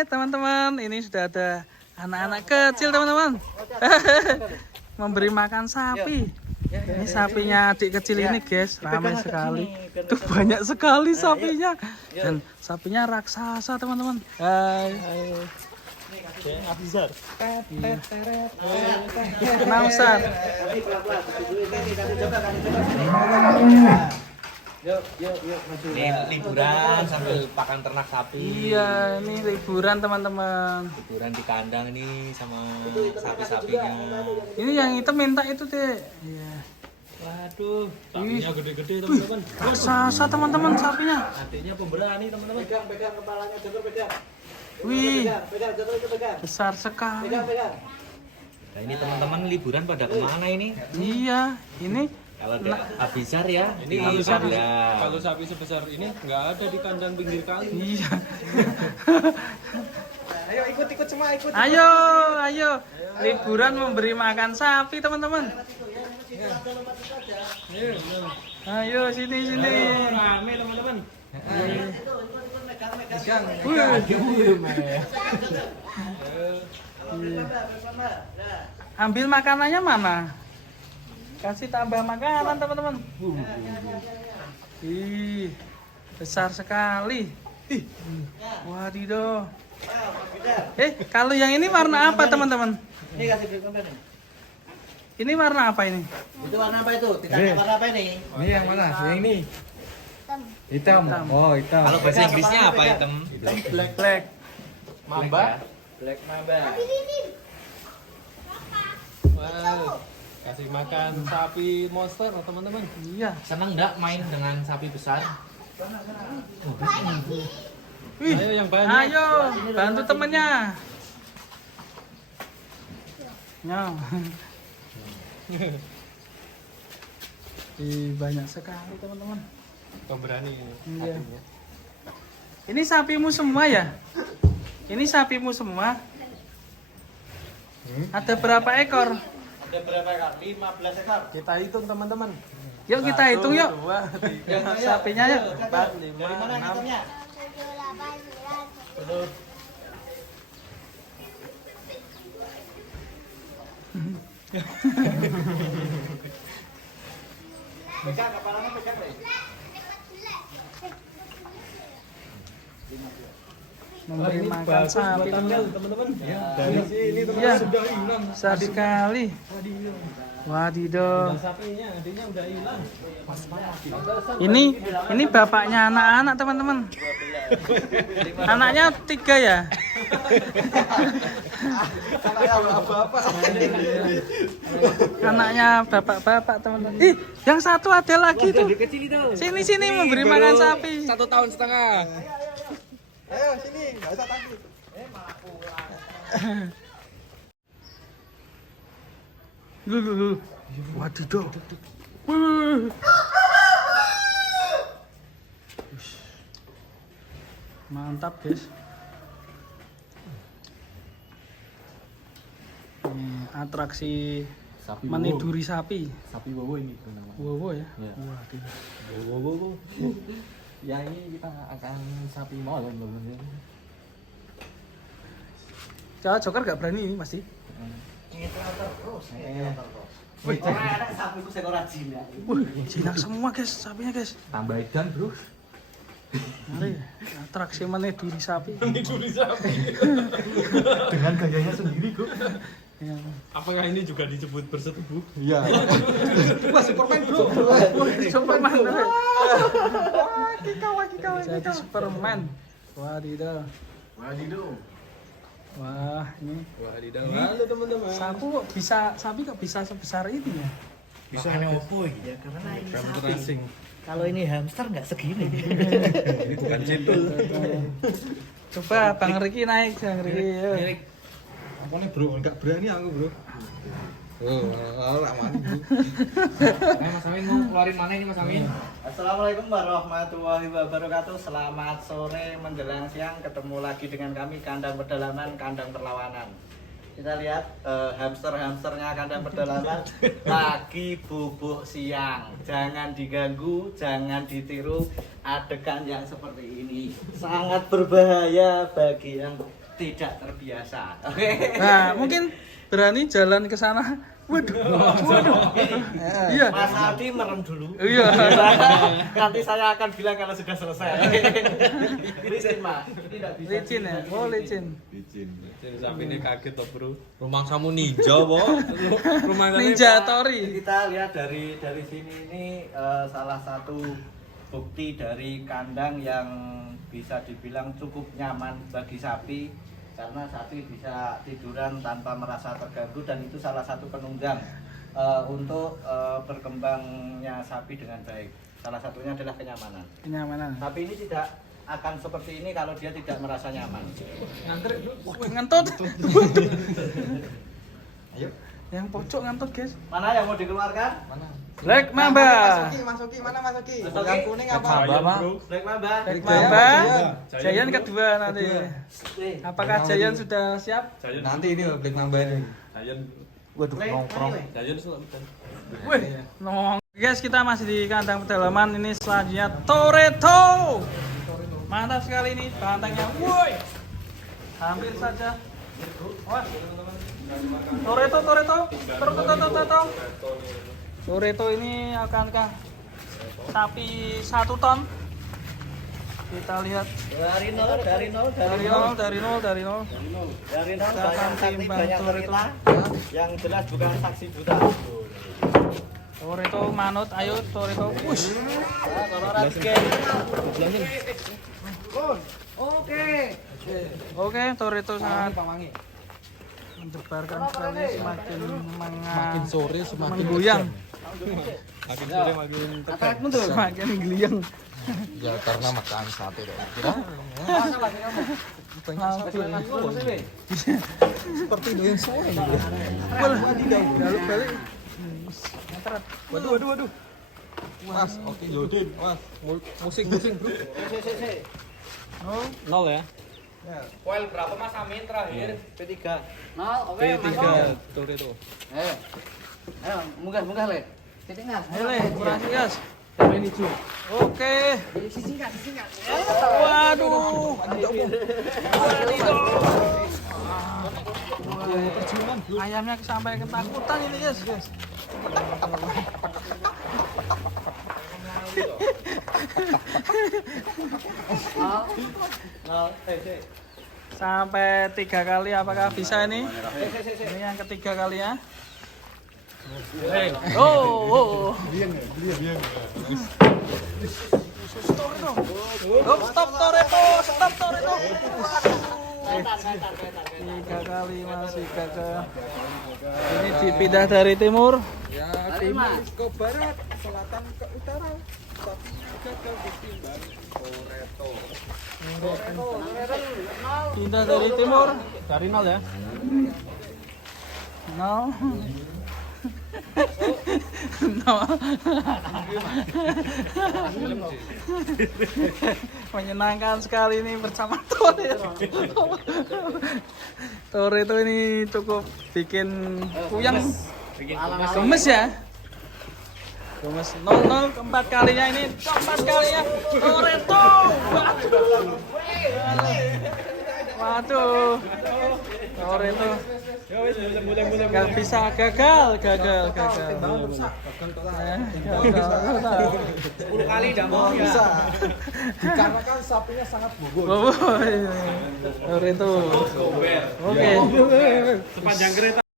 Hai teman-teman, ini sudah ada anak-anak kecil teman-teman. Memberi makan sapi. Ini sapinya adik kecil ini guys, ramai sekali. Tuh banyak sekali sapinya. Dan sapinya raksasa teman-teman. Hai. Abizar. Nah Ustaz. Yuk. Ini liburan sambil pakan ternak sapi. Iya, ini liburan teman-teman. Liburan di kandang ini sama sapi-sapinya. Ini yang hitam minta itu deh. Iya. Waduh, sapinya gede-gede teman-teman. Raksasa teman-teman sapinya. Artinya pemberani teman-teman. Pegang kepalanya, jatuh pegang. Wih, Pegang, jatuh itu pegang. besar sekali. Pegang. Nah ini teman-teman liburan pada kemana ini? Iya, ini Kalau ada Abizar ya, Ini di sapi, kandang. kalau sapi sebesar ini nggak ada di kandang pinggir kali. iya. Ayo ikut semua ikut. Ayo. Liburan memberi makan sapi teman-teman. Ayo sini. Rame teman-teman. Ambil makanannya mana? Kasih tambah makanan teman-teman. Ih, besar sekali. Ih, wadidaw. Kalau yang ini warna apa teman-teman? Ini kasih beri nih. Ini warna apa ini? Itu warna apa itu? Ditanya warna apa ini? Ini yang mana? Yang ini? Hitam. Oh, hitam. Kalau bahasa Inggrisnya apa item? Black. Mamba. Black mamba. Wow. Kasih makan sapi monster teman-teman. Iya. Senang enggak main dengan sapi besar? Wih, Ayo yang banyak. ayo bantu temennya. Ya. Banyak sekali teman-teman. Pemberani ini. Iya. hatinya. Ini sapimu semua ya? Ini sapimu semua? Ada berapa ekor? Ada berapa ekor? 15 ekor. Kita hitung teman-teman. Yuk kita hitung yuk. 1, 2, 3, Sapinya yuk. 4, 5, Dari mana 6. hitungnya? Pegang kepalanya pegang deh. Memberi Ini makan bagus buat sapi tanggal teman-teman. teman-teman. Dari sini teman Iya. sudah hilang. Besar sekali. Wadidaw. Dan sapinya, adiknya udah hilang. Ini bapaknya anak-anak teman-teman. Anaknya 3 ya? Anaknya bapak-bapak teman-teman. Ih, yang satu ada lagi tuh. Sini memberi makan sapi. 1,5 tahun. Ayo sini, enggak usah takut. Lu. Wadidaw. Wih. Mantap, guys. Ini atraksi Sapi meniduri sapi. Sapi bobo ini namanya. Wow ya. Ya. Wadidaw. Bobo. Ya ini kita akan sapi molen teman-teman. Joker gak berani ini pasti. Wih, ada sapi ku sekor rajin ya. Wih, jinak semua guys, sapinya guys. Tambah edan, Bro. Mari, atraksi meniduri sapi. Meniduri sapi. Dengan gayanya sendiri, Bro. Ya. Apakah ini juga disebut bersetubuh? Iya. Wah, Superman, Bro. Superman. Kikau. Jadi Superman. Wadidaw. Wadidaw. Wah, ini Wadidaw. Halo teman-teman. sapi kok bisa sebesar ini ya? Bisa opo iki? Ya karena ini Hamster sapi. racing. Kalau ini hamster nggak segini. Ini bukan cetul. Coba Bang Riki naik, Bang Riki. Yuk. Apa nih, Bro? Enggak berani aku, Bro. Oh, lama nih, Bro. Mas Amin mau keluarin mana ini Mas Amin? Assalamualaikum warahmatullahi wabarakatuh. Selamat sore menjelang siang. Ketemu lagi dengan kami kandang pedalaman, kandang perlawanan. Kita lihat hamster-hamsternya kandang pedalaman lagi bubuk siang. Jangan diganggu, jangan ditiru adegan yang seperti ini. Sangat berbahaya bagi yang tidak terbiasa. Oke. Nah, mungkin berani jalan ke sana. Waduh. Iya. Mas Aldi merem dulu. Iya. Nanti saya akan bilang kalau sudah selesai. Licin, Mas. Tidak bisa. Licin ya. Oh, licin. Sapi ini kaget toh bro. Rumah kamu ninja, Bo. Rumah Ninja Tori. Kita lihat dari sini ini salah satu bukti dari kandang yang bisa dibilang cukup nyaman bagi sapi karena sapi bisa tiduran tanpa merasa terganggu dan itu salah satu penunjang untuk berkembangnya sapi dengan baik. Salah satunya adalah kenyamanan. Kenyamanan. Tapi ini tidak akan seperti ini kalau dia tidak merasa nyaman. Waduh, ngentut. Waduh. Ayo. Yang pojok ngentut, guys. Mana yang mau dikeluarkan? Mana? Black Mamba. Masuki, mana Masuki? Masuki. Yang kuning apa? Black Mamba. Black Jayan. Mamba. Jayan. Jayan kedua nanti. Apakah Jayan sudah siap? Jayan. Nanti ini Black Mamba ini. Jayan. Waduh, nongkrong. Jayan selamat. Wih, nong. Guys, kita masih di kandang pedalaman. Ini selanjutnya Toretto. Mantap sekali ini bantangnya. Woi. Hampir saja. Wah. Toretto. Toretto ini akankah sapi 1 ton? Kita lihat Dari nol. dari nol. Dari nol Kita akan banyak saksi, timbang banyak Toretto. cerita. Yang jelas bukan saksi buta. Toretto manut, ayo Toretto. Wush. Oke, Toretto sangat mendebarkan sekali, semakin Makin sore semakin menggoyang, Makin sore makin semakin geliang. Ya karena makan sate dong. Kira seperti doyan sore nih. Balik. Waduh. Mas, oke Yodin, Mas. Musik bro. Oh, 0 ya. Poin berapa Mas Amin terakhir? P3. P3 Toretto. Ayo, munggah le. Titingas. ayo Le, kurang gas. Oke. Sisingkat. Waduh. Ayamnya sampai ketakutan ini, guys. Sampai 3 kali, apakah bisa ini? Ini yang ketiga kali ya. Oh. Stop Toretto. 3 kali masih gagal. Ini dipindah dari timur. Ya, timur ke barat, selatan ke utara. Tapi gagal ditimbang Toretto. Pindah dari timur. Dari 0 ya. No. Menyenangkan sekali ini bersama Toretto ini cukup bikin puyang, gemes ya. Gemes 0-0 keempat kalinya ini, Toretto. Waduh. Toretto. Gak bisa, gagal. Gagal. 10 kali tidak mau Bisa. Dikarenakan sapinya sangat bobot. Toretto. Oke. Sepanjang kereta